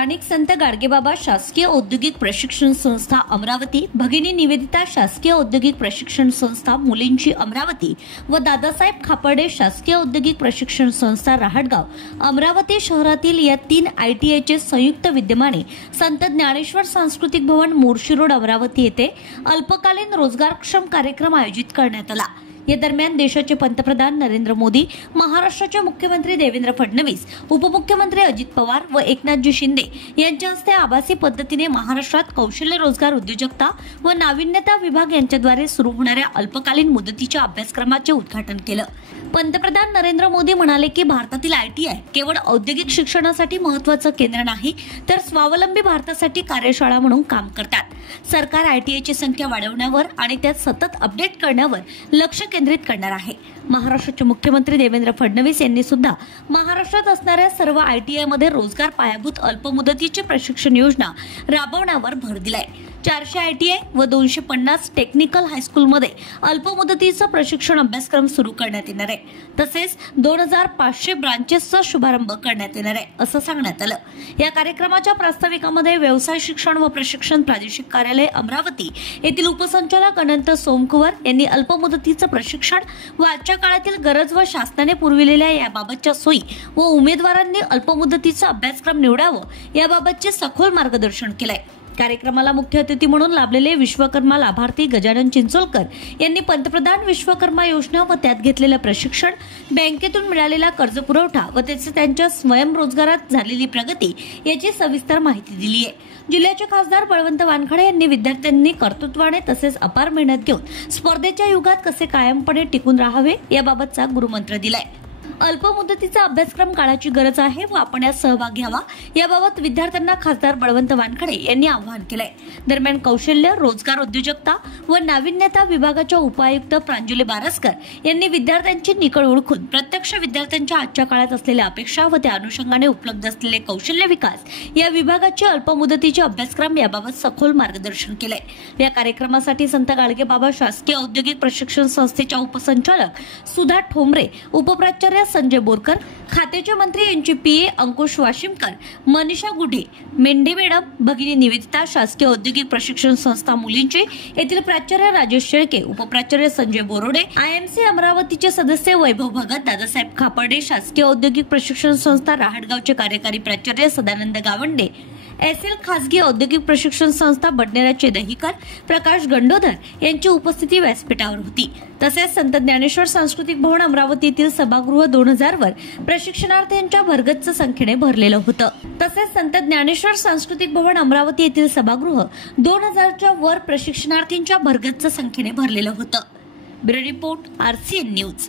स्थानिक संत गाडगेबाबा शासकीय औद्योगिक प्रशिक्षण संस्था अमरावती, भगिनी निवेदिता शासकीय औद्योगिक प्रशिक्षण संस्था मुलींची अमरावती व दादासाहेब खापर्डे शासकीय औद्योगिक प्रशिक्षण संस्था राहटगाव अमरावती शहरातील या 3 ITIचे संयुक्त विद्यमाने संत ज्ञानेश्वर सांस्कृतिक भवन मोर्शी रोड अमरावती येथे अल्पकालीन रोजगारक्षम कार्यक्रम आयोजित करण्यात आला। या दरम्यान देशाचे पंतप्रधान नरेंद्र मोदी, महाराष्ट्राचे मुख्यमंत्री देवेंद्र फडणवीस, उपमुख्यमंत्री अजित पवार व एकनाथजी शिंदे यांच्या हस्ते आभासी पद्धतीने महाराष्ट्रात कौशल्य रोजगार उद्योजकता व नाविन्यता विभाग यांच्याद्वारे सुरू होणाऱ्या अल्पकालीन मुदतीच्या अभ्यासक्रमाचे उद्घाटन केलं। पंतप्रधान नरेंद्र मोदी म्हणाले की भारतातील ITI केवळ औद्योगिक शिक्षणासाठी महत्त्वाचं केंद्र नाही, तर स्वावलंबी भारतासाठी कार्यशाळा म्हणून काम करतात। सरकार ITIची संख्या वाढवण्यावर आणि त्यात सतत अपडेट करण्यावर लक्ष केंद्रित करणार आहे। महाराष्ट्राचे मुख्यमंत्री देवेंद्र फडणवीस यांनी सुद्धा महाराष्ट्रात असणाऱ्या सर्व ITI मध्ये रोजगार पायाभूत अल्पमुदतीची प्रशिक्षण योजना राबवण्यावर भर दिलाय। 400 ITI व 250 टेक्निकल हायस्कूलमध्ये अल्पमुदतीचा प्रशिक्षण अभ्यासक्रम सुरू करण्यात येणार आहे। तसेच 2500 ब्रांचेसचा शुभारंभ करण्यात येणार आहे असं सांगण्यात आलं। या कार्यक्रमाच्या प्रास्ताविकामध्ये व्यवसाय शिक्षण व प्रशिक्षण प्रादेशिक कार्यालय अमरावती येथील उपसंचालक अनंत सोमकुवर यांनी अल्पमुदतीचं प्रशिक्षण व आजच्या काळातील गरज व शासनाने पुरविलेल्या याबाबतच्या सोयी व उमेदवारांनी अल्पमुदतीचा अभ्यासक्रम निवडावं याबाबतचे सखोल मार्गदर्शन केलंय। कार्यक्रमाला मुख्य अतिथी म्हणून लाभलेले विश्वकर्मा लाभार्थी गजानन चिंचोलकर यांनी पंतप्रधान विश्वकर्मा योजना व त्यात घेतलेलं प्रशिक्षण, बँकेतून मिळालेला कर्ज पुरवठा व त्याचे त्यांच्या स्वयंरोजगारात झालेली प्रगती याची सविस्तर माहिती दिली आहे। जिल्ह्याचे खासदार बळवंत वानखडे यांनी विद्यार्थ्यांनी कर्तृत्वाने तसेच अपार मेहनत घेऊन स्पर्धेच्या युगात कसे कायमपणे टिकून राहावे याबाबतचा गुरुमंत्र दिलाय। अल्पमुदतीचा अभ्यासक्रम काळाची गरज आहे व आपण यात सहभाग घ्यावा याबाबत विद्यार्थ्यांना खासदार बळवंत वानखडे यांनी आवाहन केलंय। दरम्यान कौशल्य, रोजगार उद्योजकता व नाविन्यता विभागाच्या उपायुक्त प्रांजली बारसकर यांनी विद्यार्थ्यांची निकड ओळखून प्रत्यक्ष विद्यार्थ्यांच्या आजच्या काळात असलेल्या अपेक्षा व त्या अनुषंगाने उपलब्ध असलेले कौशल्य विकास या विभागाचे अल्पमुदतीचे अभ्यासक्रम याबाबत सखोल मार्गदर्शन केलंय। या कार्यक्रमासाठी संत गाडगेबाबा शासकीय औद्योगिक प्रशिक्षण संस्थेच्या उपसंचालक सुधा ठोंबरे, उपप्राचार्य संजय बोरकर, खात्याचे मंत्री यांचे PA अंकुश वाशिमकर, मनीषा गुढे, मेंढे मॅडम, भगिनी निवेदिता शासकीय औद्योगिक प्रशिक्षण संस्था मुलींचे येथील प्राचार्य राजेश शेळके, उपप्राचार्य संजय बोरोडे, IMC अमरावतीचे सदस्य वैभव भगत, दादासाहेब खापर्डे शासकीय औद्योगिक प्रशिक्षण संस्था राहटगावचे कार्यकारी प्राचार्य सदानंद गावंडे, SL खासगी औद्योगिक प्रशिक्षण संस्था बडनेराचे दहिकर, प्रकाश गंडोधर यांची उपस्थिती व्यासपीठावर होती। तसेच संत ज्ञानेश्वर सांस्कृतिक भवन अमरावती येथील सभागृह 2000 वर प्रशिक्षणार्थींच्या भरगच्च संख्येने भरलेलं होतं। तसेच संत ज्ञानेश्वर सांस्कृतिक भवन अमरावती येथील सभागृह 2000च्या वर प्रशिक्षणार्थींच्या भरगच्च संख्येने भरलेलं होतं। Bureau report RCN news.